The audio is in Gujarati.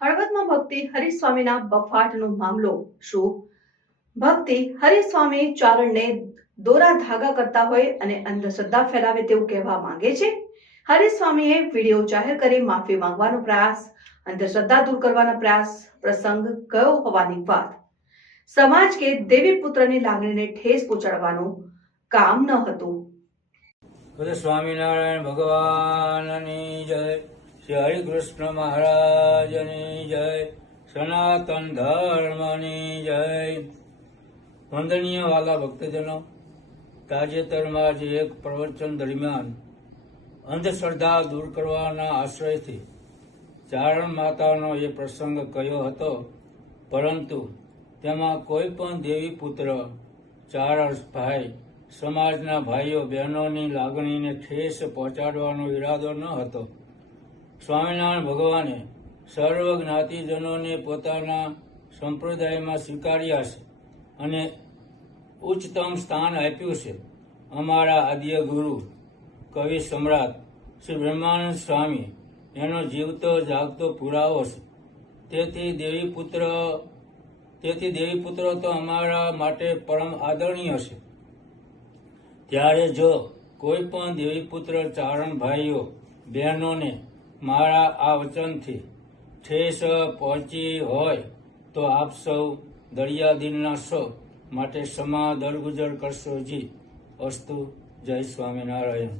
હળવદમાં ભક્તિ હરિસ્વામીના બફાટનો મામલો શું? ભક્તિ હરિસ્વામી ચારણને દોરા ધાગા કરતા હોય અને અંધશ્રદ્ધા ફેલાવે તેવું કહેવા માંગે છે. હરિસ્વામીએ વિડીયો જાહેર કરી માફી માંગવાનો પ્રયાસ, અંધશ્રદ્ધા દૂર કરવાના પ્રસંગ કયો હોવાની વાત. સમાજ કે દેવી પુત્રની લાગણીને ઠેસ પહોંચાડવાનું કામ ન હતું. સ્વામિનારાયણ ભગવાનની જય, શ્રી હરિકૃષ્ણ મહારાજની જય, સનાતન ધર્મની જય. વંદનીય વાલા ભક્તજનો, તાજેતરમાં જ એક પ્રવચન દરમિયાન અંધશ્રદ્ધા દૂર કરવાના આશ્રયથી ચારણ માતાનો એ પ્રસંગ કયો હતો, પરંતુ તેમાં કોઈ પણ દેવી પુત્ર, ચારણ ભાઈ, સમાજના ભાઈઓ બહેનોની લાગણીને ઠેસ પહોંચાડવાનો ઈરાદો ન હતો. સ્વામિનારાયણ ભગવાને સર્વ જ્ઞાતિજનોને પોતાના સંપ્રદાયમાં સ્વીકાર્યા છે અને ઉચ્ચતમ સ્થાન આપ્યું છે. અમારા આદ્ય ગુરુ, કવિ સમ્રાટ શ્રી બ્રહ્માનંદ સ્વામી એનો જીવતો જાગતો પુરાવો છે. તેથી દેવીપુત્રો તો અમારા માટે પરમ આદરણીય છે. ત્યારે જો કોઈ પણ દેવીપુત્ર ચારણ ભાઈઓ બહેનોને મારા આ વચનથી ઠેસ પહોંચી હોય તો આપ સૌ દરિયાદિલના છો, માટે ક્ષમા દરગુજર કરશો જી. અસ્તુ. જય સ્વામિનારાયણ.